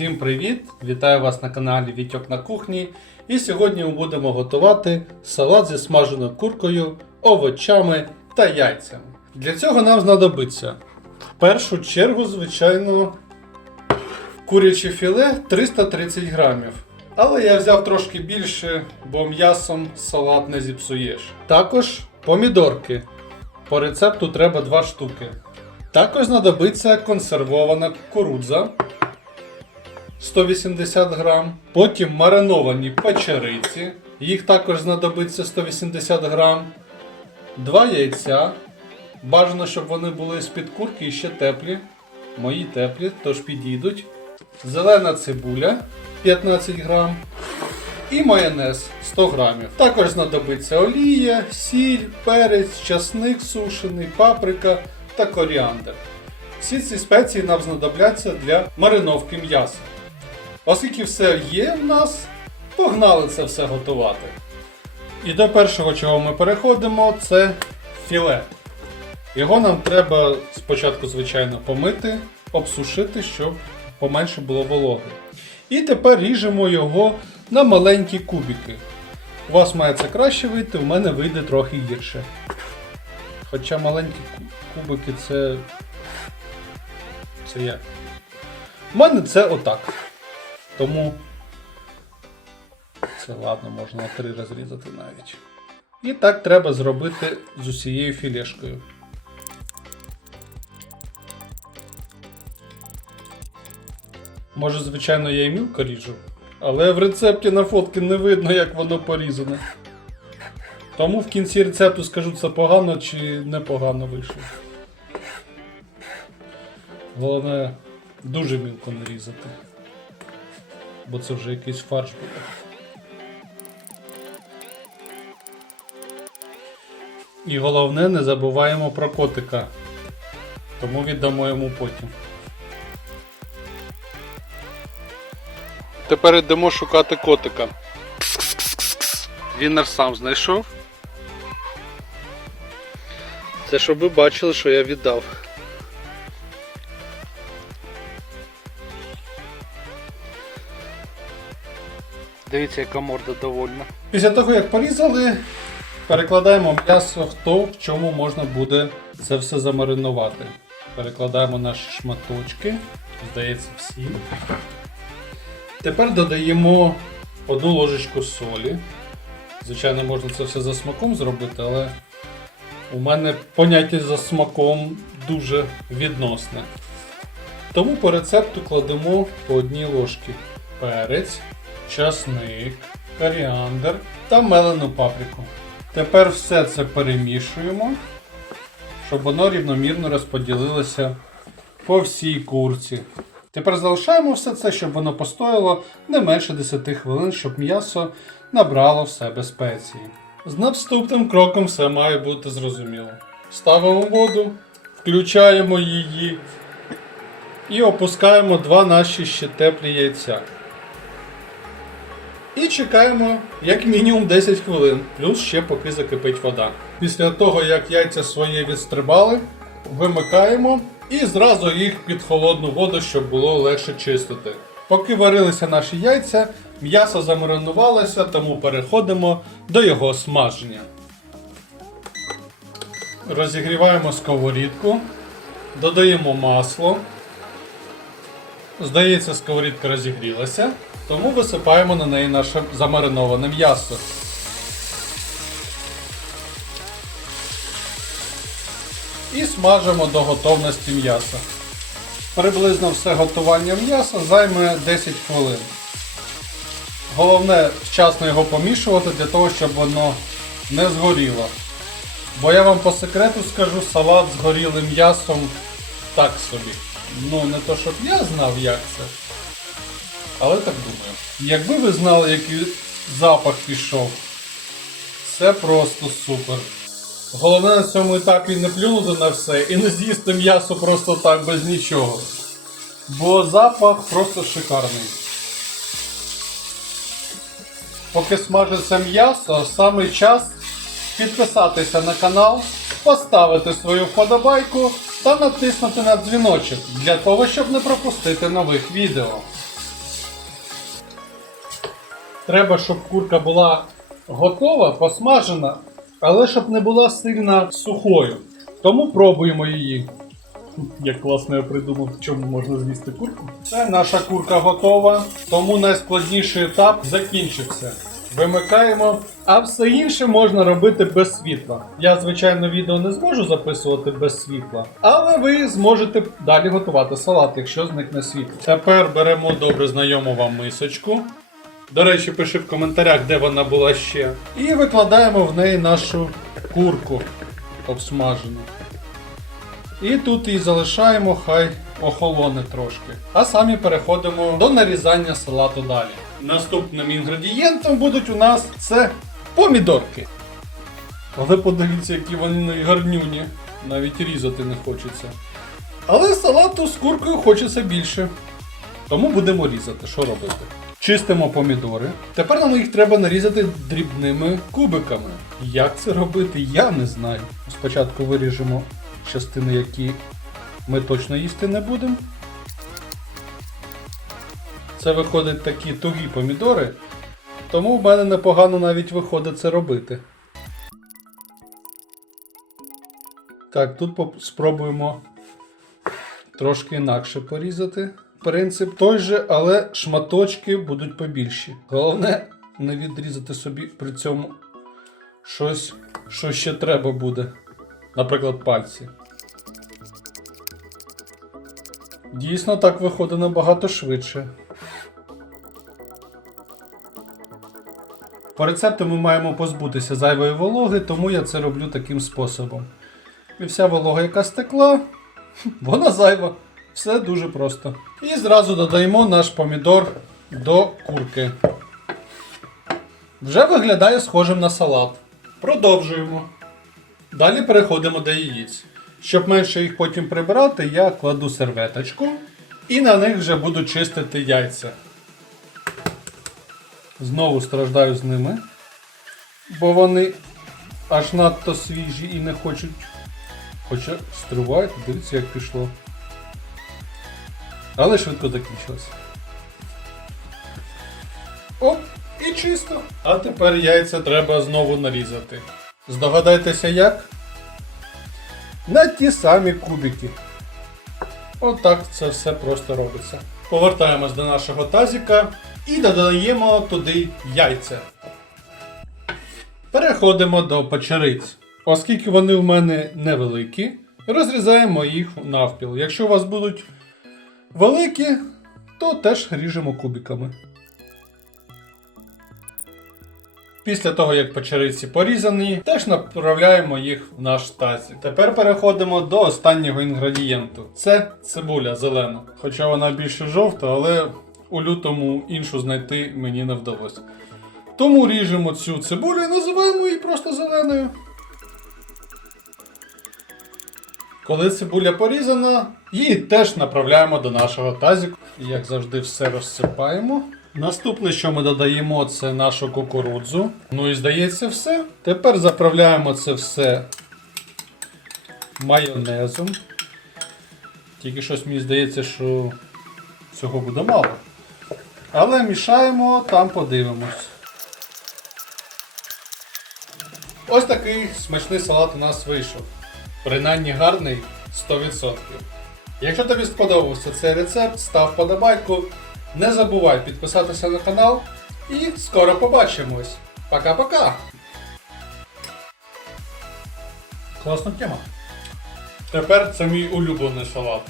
Всім привіт! Вітаю вас на каналі Вітьок на кухні. І сьогодні ми будемо готувати салат зі смаженою куркою, овочами та яйцями. Для цього нам знадобиться в першу чергу, звичайно, куряче філе 330 грамів. Але я взяв трошки більше, бо м'ясом салат не зіпсуєш. Також помідорки. По рецепту треба 2 штуки. Також знадобиться консервована кукурудза 180 грам. Потім мариновані печериці. Їх також знадобиться 180 грам. Два яйця. Бажано, щоб вони були з-під курки і ще теплі. Мої теплі, тож підійдуть. Зелена цибуля 15 грам. І майонез 100 грамів. Також знадобиться олія, сіль, перець, часник сушений, паприка та коріандр. Всі ці спеції нам знадобляться для мариновки м'яса. Оскільки все є в нас, погнали це все готувати. І до першого, чого ми переходимо, це філе. Його нам треба спочатку, звичайно, помити, обсушити, щоб поменше було вологи. І тепер ріжемо його на маленькі кубики. У вас має це краще вийти, у мене вийде трохи гірше. Хоча маленькі кубики це. Це як? У мене це отак. Тому. Це ладно, можна на три розрізати навіть. І так треба зробити з усією філешкою. Може, звичайно, я і мілко ріжу, але в рецепті на фотки не видно, як воно порізане. Тому в кінці рецепту скажу, це погано чи непогано вийшло. Головне, дуже мілко не різати. Бо це вже якийсь фарш буде. І головне, не забуваємо про котика. Тому віддамо йому потім. Тепер йдемо шукати котика. Він наш сам знайшов. Це щоб ви бачили, що я віддав. Дивіться, яка морда довольна. Після того, як порізали, перекладаємо м'ясо, хто в чому можна буде це все замаринувати. Перекладаємо наші шматочки, здається, всі. Тепер додаємо одну ложечку солі. Звичайно, можна це все за смаком зробити, але у мене поняття за смаком дуже відносне. Тому по рецепту кладемо по одній ложці перець, часник, коріандр та мелену паприку. Тепер все це перемішуємо, щоб воно рівномірно розподілилося по всій курці. Тепер залишаємо все це, щоб воно постояло не менше 10 хвилин, щоб м'ясо набрало в себе спеції. З наступним кроком все має бути зрозуміло. Ставимо воду, включаємо її і опускаємо два наші ще теплі яйця. І чекаємо як мінімум 10 хвилин, плюс ще поки закипить вода. Після того, як яйця свої відстрибали, вимикаємо і зразу їх під холодну воду, щоб було легше чистити. Поки варилися наші яйця, м'ясо замаринувалося, тому переходимо до його смаження. Розігріваємо сковорідку, додаємо масло. Здається, сковорідка розігрілася, тому висипаємо на неї наше замариноване м'ясо. І смажимо до готовності м'яса. Приблизно все готування м'яса займе 10 хвилин. Головне вчасно його помішувати для того, щоб воно не згоріло. Бо я вам по секрету скажу, салат з горілим м'ясом так собі. Ну, не то, щоб я знав, як це. Але так думаю. Якби ви знали, який запах пішов, це просто супер. Головне на цьому етапі не плюнути на все і не з'їсти м'ясо просто так без нічого. Бо запах просто шикарний. Поки смажиться м'ясо, саме час підписатися на канал, поставити свою вподобайку та натиснути на дзвіночок для того, щоб не пропустити нових відео. Треба, щоб курка була готова, посмажена, але щоб не була сильно сухою. Тому пробуємо її. Як класно я придумав, в чому можна з'їсти курку. Це наша курка готова, тому найскладніший етап закінчився. Вимикаємо, а все інше можна робити без світла. Я, звичайно, відео не зможу записувати без світла, але ви зможете далі готувати салат, якщо зникне світло. Тепер беремо добре знайому вам мисочку. До речі, пиши в коментарях, де вона була ще. І викладаємо в неї нашу курку обсмажену. І тут її залишаємо, хай охолоне трошки. А самі переходимо до нарізання салату далі. Наступним інгредієнтом будуть у нас це помідорки. Але подивіться, які вони гарнюні. Навіть різати не хочеться. Але салату з куркою хочеться більше. Тому будемо різати. Що робити? Чистимо помідори. Тепер нам їх треба нарізати дрібними кубиками. Як це робити, я не знаю. Спочатку виріжемо частини, які ми точно їсти не будемо. Це виходять такі тугі помідори, тому в мене непогано навіть виходить це робити. Так, тут спробуємо трошки інакше порізати. Принцип той же, але шматочки будуть побільші. Головне не відрізати собі при цьому щось, що ще треба буде. Наприклад, пальці. Дійсно, так виходить набагато швидше. По рецепту ми маємо позбутися зайвої вологи, тому я це роблю таким способом. І вся волога, яка стекла, вона зайва. Все дуже просто. І зразу додаємо наш помідор до курки. Вже виглядає схожим на салат. Продовжуємо. Далі переходимо до яєць. Щоб менше їх потім прибирати, я кладу серветочку і на них вже буду чистити яйця. Знову страждаю з ними, бо вони аж надто свіжі і не хочуть. Хоча стривають, дивіться, як пішло. Але швидко закінчилося. Оп, і чисто. А тепер яйця треба знову нарізати. Здогадайтеся як? На ті самі кубики. Отак це все просто робиться. Повертаємось до нашого тазіка і додаємо туди яйця. Переходимо до печериць. Оскільки вони в мене невеликі, розрізаємо їх навпіл. Якщо у вас будуть великі, то теж ріжемо кубиками. Після того, як печериці порізані, теж направляємо їх в наш тазик. Тепер переходимо до останнього інгредієнту. Це цибуля зелена. Хоча вона більше жовта, але у лютому іншу знайти мені не вдалося. Тому ріжемо цю цибулю і називаємо її просто зеленою. Коли цибуля порізана, її теж направляємо до нашого тазику. І як завжди, все розсипаємо. Наступне, що ми додаємо, це нашу кукурудзу. Ну і здається, все. Тепер заправляємо це все майонезом. Тільки щось мені здається, що цього буде мало. Але мішаємо, там подивимось. Ось такий смачний салат у нас вийшов. Принаймні гарний 100%. Якщо тобі сподобався цей рецепт, став подобайку. Не забувай підписатися на канал. І скоро побачимось. Пока-пока! Класна тема. Тепер це мій улюблений салат.